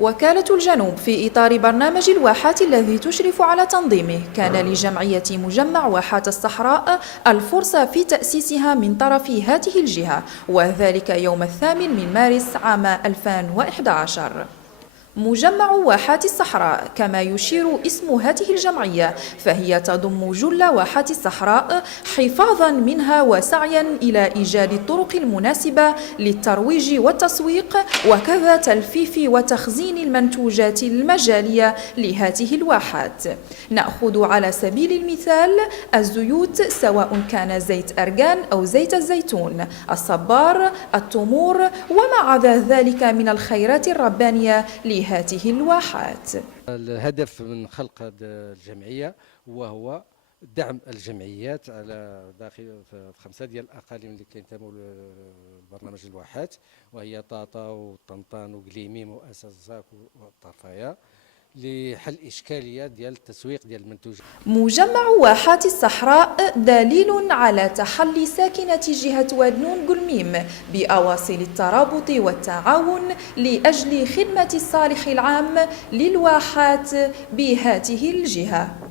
وكالة الجنوب في إطار برنامج الواحات الذي تشرف على تنظيمه كان لجمعية مجمع واحات الصحراء الفرصة في تأسيسها من طرف هذه الجهة، وذلك يوم 8 من مارس عام 2011. مجمع واحات الصحراء كما يشير اسم هذه الجمعية فهي تضم جل واحات الصحراء حفاظا منها وسعيا إلى إيجاد الطرق المناسبة للترويج والتسويق وكذا تلفيف وتخزين المنتوجات المجالية لهذه الواحات. نأخذ على سبيل المثال الزيوت سواء كان زيت أرغان أو زيت الزيتون، الصبار، التمور وما عدا ذلك من الخيرات الربانية لهذه الواحات. الهدف من خلق هذه الجمعية وهو دعم الجمعيات على داخل في 5 ديال الأقاليم اللي كينتموا لبرنامج الواحات، وهي طاطا وطنطان وقليميم وأساساك والطرفايا، لحل إشكالية ديال التسويق ديال المنتوجات. مجمع واحات الصحراء دليل على تحلي ساكنة جهة وادنون قلميم بأواصر الترابط والتعاون لأجل خدمة الصالح العام للواحات بهذه الجهة.